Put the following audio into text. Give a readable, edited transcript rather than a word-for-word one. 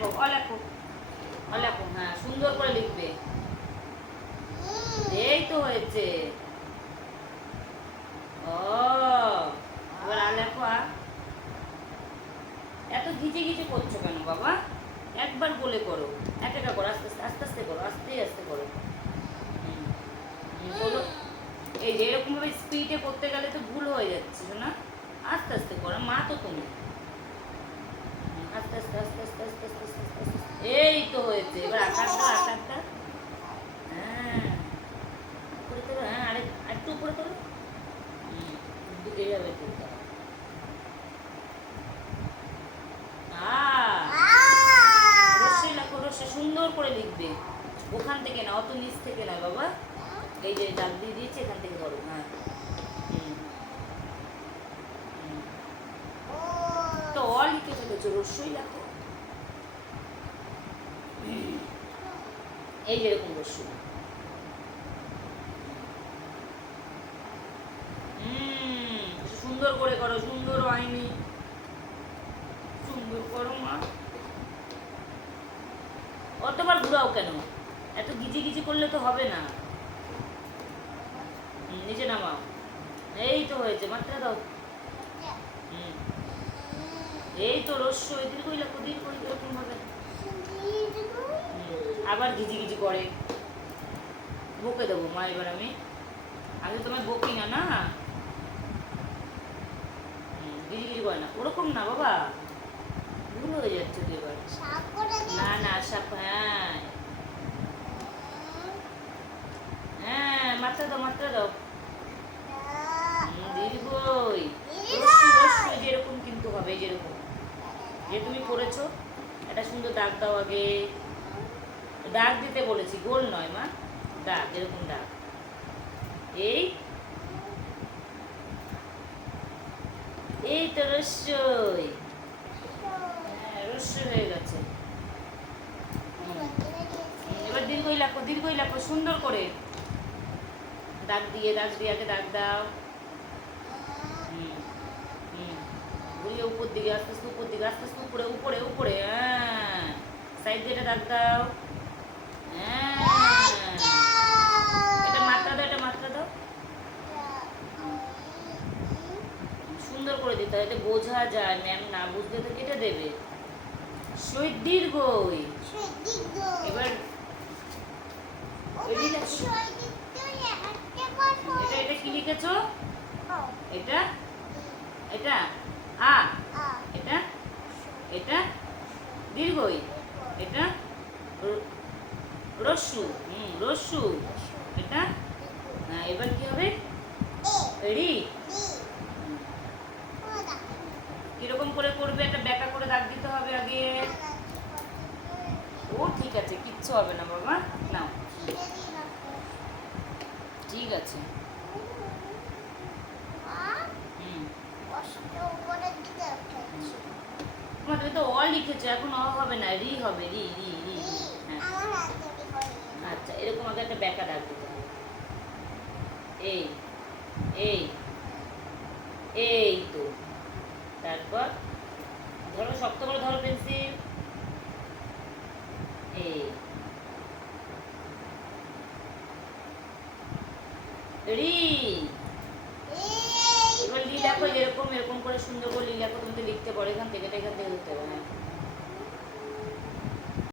লেখো লেখো লেখো, হ্যাঁ সুন্দর করে লিখবে। এই তো হয়েছে। ও এবার লেখো। এত ঘিচে ঘিচে করছো কেন বাবা? একবার বলে করো, এক একা করো, আস্তে আস্তে আস্তে আস্তে করো, আস্তে আস্তে করো। বলো, এই যে এরকম ভাবে স্পিডে করতে গেলে তো ভুল হয়ে যাচ্ছে না। আস্তে আস্তে করো, মা তো তুমি। আস্তে আস্তে আস্তে আস্তে আস্তে আস্তে আস্তে আস্তে আস্তে। এই তো হয়েছে। এবার আকারটা আকারটা হ্যাঁ করে তোলো, হ্যাঁ আরেকটু উপরে তোলো। এইভাবে তুলতে হবে। রশ্মি লেখো, রশ্মি সুন্দর করে লিখবে। ওখান থেকে না, অত নিচ থেকে নয় বাবা। এই যে দাগ দিয়ে দিয়েছে, এখান থেকে ধরো। হ্যাঁ তো লিখে ফেলেছো, রস্যই লেখো। এই যেরকম রস্য। সুন্দর করে করো, সুন্দর হয়নি। সুন্দর করো মা। অতবার ঘুরাও কেন? এত গিজি গিজি করলে তো হবে না। নিচে নামাও। এই তো হয়েছে, মাত্রা দাও। এই তো রস্য, দীর্ঘই লেখো, দীর্ঘই এরকম ভাবে। আবার ঘিজি ঘিজি করে। বকে দেবো মা এবার আমি তোমায় বকি না না। ঘিজি ঘিজি করে না, ওরকম না বাবা, ভুল হয়ে যাচ্ছে তো এবার। না না সাপ, হ্যাঁ হ্যাঁ মাত্রা দাও, মাত্রা দাও। দীর্ঘই রস্য, রস্য যেরকম কিন্তু হবে, যেরকম যে তুমি করেছো। একটা সুন্দর দাগ দাও আগে। দাগ দিতে বলেছি, গোল নয় মা, দাগ এরকম দাগ। এই এই তো রস্যই, হ্যাঁ রস্য হয়ে গেছে। এবার দীর্ঘই লেখো, দীর্ঘই লেখো সুন্দর করে। দাগ দিয়ে আগে দাগ দাও। ঘুরিয়ে উপর দিকে, আস্তে আস্তে উপর দিকে, আস্তে আস্তে উপরে উপরে উপরে। হ্যাঁ সাইড দিয়ে দাগ দাও। হ্যাঁ এটা মাত্রা দাও, এটা মাত্রা দাও। সুন্দর করে দিতে হয়, এতে বোঝা যায়। ম্যাম না বুঝলে তো কেটে দেবে। শহীদ দীর্ঘই। এবার এটা এটা কি লিখেছো? এটা এটা আ, এটা এটা দীর্ঘই, এটা রস্যু। রস্যু এটা। এবার কি হবে? রি। কিরকম করে করবে? একটা ব্যাকা করে দাগ দিতে হবে আগে। ও ঠিক আছে, কিচ্ছু হবে না বাবা, নাও ঠিক আছে। তুমি তো অ লিখেছো, এখন অ হবে না, রি হবে, রি রি রি। আচ্ছা এরকম আগে একটা ব্যাকা দাগ দিতে হবে। এই এই এই তো, তারপর ধরো, শক্ত করে ধরো পেন্সিল। এই রি। এবার লি লেখো, এরকম এরকম করে সুন্দর করে লি লেখো। তুমি তো লিখতে পারো, এখান থেকে ধরতে হবে।